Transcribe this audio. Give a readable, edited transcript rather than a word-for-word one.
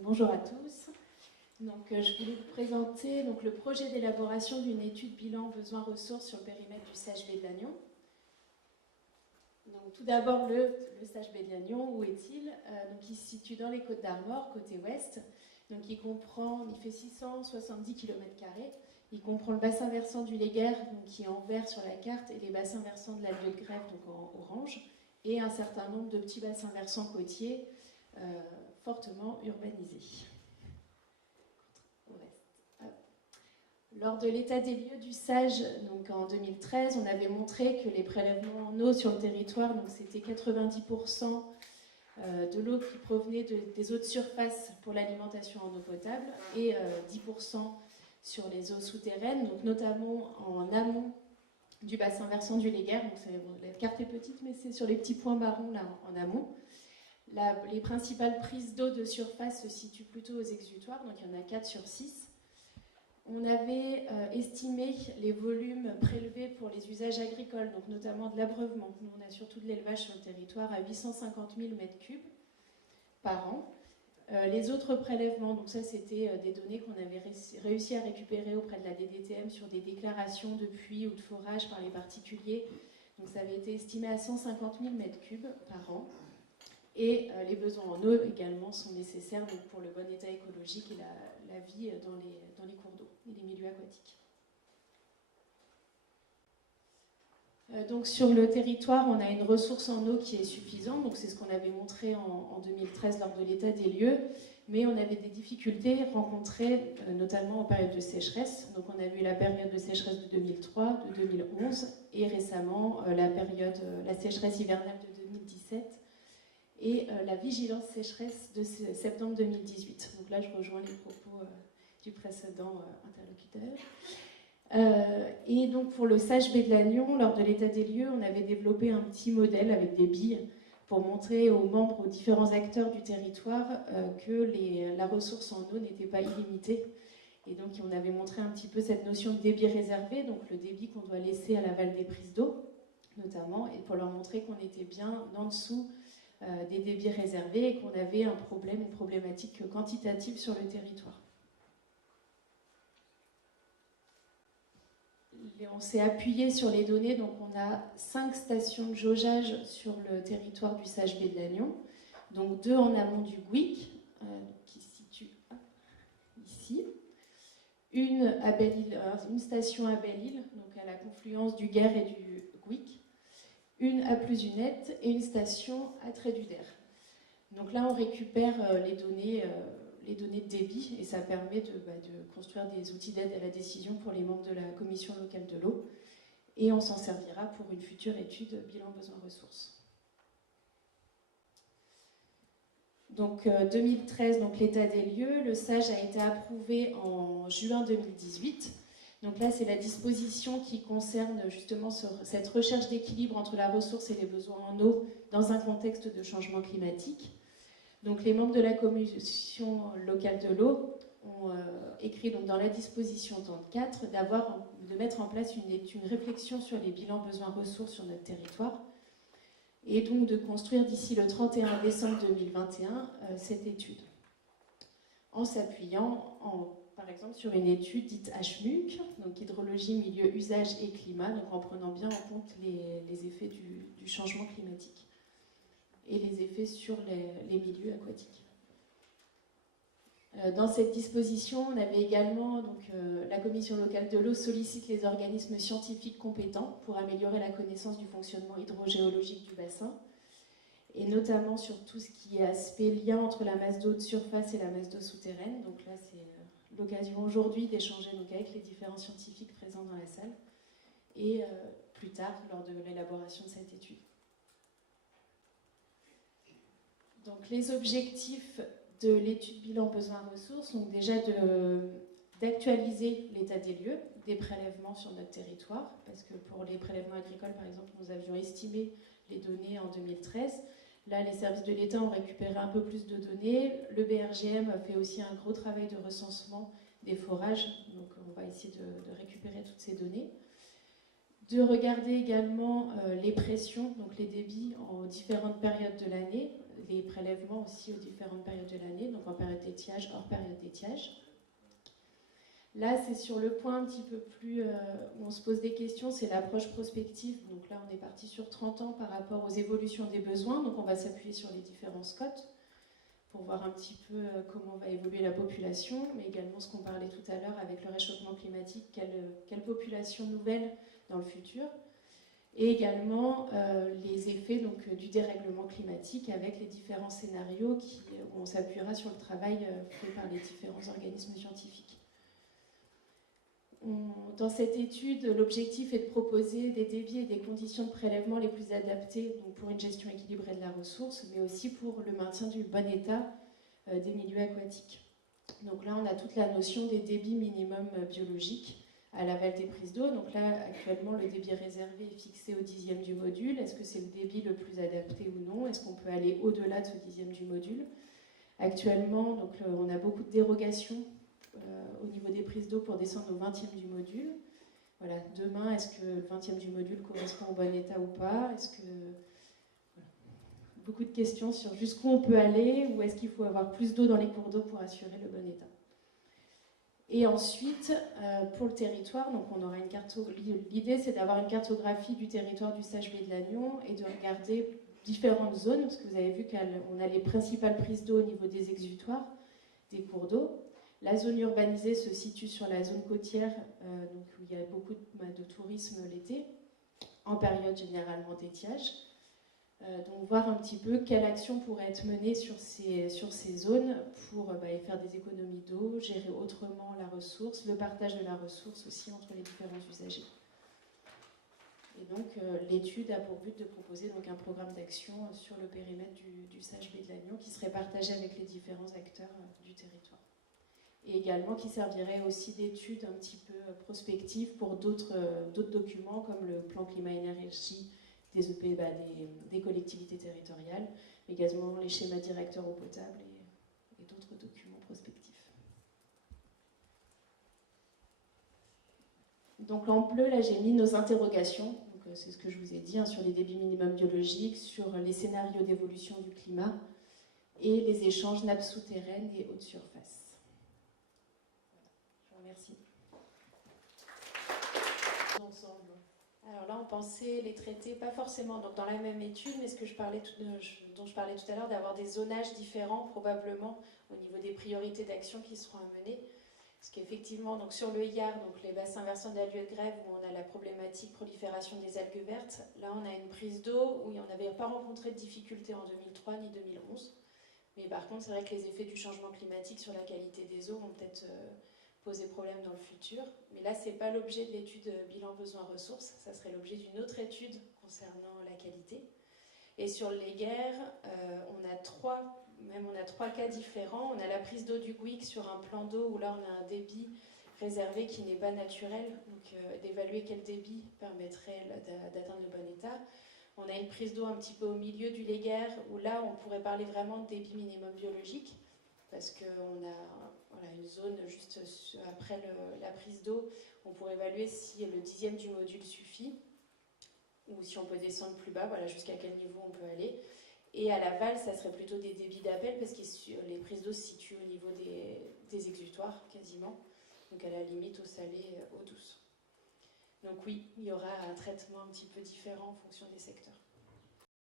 Bonjour à tous. Je voulais vous présenter le projet d'élaboration d'une étude bilan besoins-ressources sur le périmètre du SAGB de Lannion. Tout d'abord, le SAGB de Lannion, où est-il? Il se situe dans les Côtes d'Armor, côté ouest. Il fait 670 km². Il comprend le bassin versant du Léguerre, qui est en vert sur la carte, et les bassins versants de la Vieux-de-Grève, en orange, et un certain nombre de petits bassins versants côtiers fortement urbanisés. Lors de l'état des lieux du SAGE, en 2013, on avait montré que les prélèvements en eau sur le territoire, c'était 90% de l'eau qui provenait des eaux de surface pour l'alimentation en eau potable et 10% sur les eaux souterraines, notamment en amont du bassin versant du Léguerre. La carte est petite, mais c'est sur les petits points marrons là en amont. Les principales prises d'eau de surface se situent plutôt aux exutoires, il y en a 4 sur 6. On avait estimé les volumes prélevés pour les usages agricoles, notamment de l'abreuvement. Nous, on a surtout de l'élevage sur le territoire à 850 000 m3 par an. Les autres prélèvements, ça c'était des données qu'on avait réussi à récupérer auprès de la DDTM sur des déclarations de puits ou de forage par les particuliers. Ça avait été estimé à 150 000 m3 par an. Et les besoins en eau également sont nécessaires pour le bon état écologique et la vie dans les cours d'eau et les milieux aquatiques. Sur le territoire, on a une ressource en eau qui est suffisante, c'est ce qu'on avait montré en 2013 lors de l'état des lieux, mais on avait des difficultés rencontrées notamment en période de sécheresse. On a vu la période de sécheresse de 2003, de 2011 et récemment la sécheresse hivernale de 2017 et la vigilance sécheresse de septembre 2018. Là, je rejoins les propos du précédent interlocuteur. Et pour le SAGB de Lannion, lors de l'état des lieux, on avait développé un petit modèle avec des billes pour montrer aux membres, aux différents acteurs du territoire que la ressource en eau n'était pas illimitée. Et on avait montré un petit peu cette notion de débit réservé, le débit qu'on doit laisser à l'aval des prises d'eau, notamment, et pour leur montrer qu'on était bien en dessous des débits réservés et qu'on avait une problématique quantitative sur le territoire. On s'est appuyé sur les données, on a 5 stations de jaugeage sur le territoire du SAGB de Lannion, 2 en amont du Gouic, qui se situe ici, une station à Belle-Île, à la confluence du Guer et du Gouic, une à Plusunette et une station à Tréduder. Là, on récupère les données de débit et ça permet de construire des outils d'aide à la décision pour les membres de la commission locale de l'eau et on s'en servira pour une future étude bilan besoins-ressources. 2013, l'état des lieux, le SAGE a été approuvé en juin 2018. Là, c'est la disposition qui concerne justement cette recherche d'équilibre entre la ressource et les besoins en eau dans un contexte de changement climatique. Les membres de la commission locale de l'eau ont écrit dans la disposition 34 de mettre en place une réflexion sur les bilans besoins-ressources sur notre territoire et de construire d'ici le 31 décembre 2021 cette étude en s'appuyant par exemple sur une étude dite HMUC, hydrologie, milieu, usage et climat, en prenant bien en compte les effets du changement climatique et les effets sur les milieux aquatiques. Dans cette disposition, on avait également, la commission locale de l'eau sollicite les organismes scientifiques compétents pour améliorer la connaissance du fonctionnement hydrogéologique du bassin, et notamment sur tout ce qui est aspect lien entre la masse d'eau de surface et la masse d'eau souterraine. Là, c'est l'occasion aujourd'hui d'échanger avec les différents scientifiques présents dans la salle, et plus tard, lors de l'élaboration de cette étude. Les objectifs de l'étude bilan besoins-ressources sont déjà d'actualiser l'état des lieux des prélèvements sur notre territoire, parce que pour les prélèvements agricoles, par exemple, nous avions estimé les données en 2013. Là, les services de l'État ont récupéré un peu plus de données. Le BRGM a fait aussi un gros travail de recensement des forages, on va essayer de récupérer toutes ces données. De regarder également les pressions, les débits aux différentes périodes de l'année, les prélèvements aussi aux différentes périodes de l'année, en période d'étiage, hors période d'étiage. Là, c'est sur le point un petit peu plus où on se pose des questions, c'est l'approche prospective. Donc là, on est parti sur 30 ans par rapport aux évolutions des besoins. Donc on va s'appuyer sur les différents SCOT pour voir un petit peu comment va évoluer la population, mais également ce qu'on parlait tout à l'heure avec le réchauffement climatique, quelle population nouvelle dans le futur, et également les effets donc, du dérèglement climatique avec les différents scénarios où on s'appuiera sur le travail fait par les différents organismes scientifiques. Dans cette étude, l'objectif est de proposer des débits et des conditions de prélèvement les plus adaptés donc pour une gestion équilibrée de la ressource, mais aussi pour le maintien du bon état des milieux aquatiques. Donc là, on a toute la notion des débits minimums biologiques à l'aval des prises d'eau. Donc là, actuellement, le débit réservé est fixé au 10e du module. Est-ce que c'est le débit le plus adapté ou non? Est-ce qu'on peut aller au-delà de ce 10e du module? Actuellement, donc, on a beaucoup de dérogations au niveau des prises d'eau pour descendre au 20e du module. Voilà, demain, est-ce que le 20e du module correspond au bon état ou pas? Est-ce que... Voilà. Beaucoup de questions sur jusqu'où on peut aller, ou est-ce qu'il faut avoir plus d'eau dans les cours d'eau pour assurer le bon état. Et ensuite, pour le territoire, donc on aura une l'idée c'est d'avoir une cartographie du territoire du Sage-Baie de Lannion et de regarder différentes zones, parce que vous avez vu qu'on a les principales prises d'eau au niveau des exutoires, des cours d'eau. La zone urbanisée se situe sur la zone côtière, donc où il y a beaucoup de tourisme l'été, en période généralement d'étiage. Donc voir un petit peu quelle action pourrait être menée sur ces zones pour faire des économies d'eau, gérer autrement la ressource, le partage de la ressource aussi entre les différents usagers. Et donc l'étude a pour but de proposer donc, un programme d'action sur le périmètre du Sage-Baie de Lannion qui serait partagé avec les différents acteurs du territoire. Et également qui servirait aussi d'étude un petit peu prospective pour d'autres documents comme le plan climat-énergie des EP, des collectivités territoriales, mais également les schémas directeurs eau potable et d'autres documents prospectifs. Donc en bleu, là j'ai mis nos interrogations, c'est ce que je vous ai dit, sur les débits minimums biologiques, sur les scénarios d'évolution du climat et les échanges nappes souterraines et haute surface. Merci. Ensemble. Alors là, on pensait les traiter, pas forcément donc dans la même étude, mais dont je parlais tout à l'heure, d'avoir des zonages différents, probablement, au niveau des priorités d'action qui seront à mener. Parce qu'effectivement, donc sur le Yard, donc les bassins versants de la Luette Grève, où on a la problématique prolifération des algues vertes, là, on a une prise d'eau où on n'avait pas rencontré de difficultés en 2003 ni 2011. Mais par contre, c'est vrai que les effets du changement climatique sur la qualité des eaux vont peut-être... poser problème dans le futur. Mais là, ce n'est pas l'objet de l'étude bilan besoins-ressources, ça serait l'objet d'une autre étude concernant la qualité. Et sur les guerres, on a trois cas différents. On a la prise d'eau du Gouic sur un plan d'eau où là, on a un débit réservé qui n'est pas naturel, donc d'évaluer quel débit permettrait d'atteindre le bon état. On a une prise d'eau un petit peu au milieu du Léguerre, où là, on pourrait parler vraiment de débit minimum biologique, parce qu'on a une zone juste après la prise d'eau, on pourrait évaluer si le 10e du module suffit, ou si on peut descendre plus bas, jusqu'à quel niveau on peut aller. Et à l'aval, ça serait plutôt des débits d'appel, parce que les prises d'eau se situent au niveau des exutoires, quasiment, donc à la limite eau salée, eau douce. Donc oui, il y aura un traitement un petit peu différent en fonction des secteurs.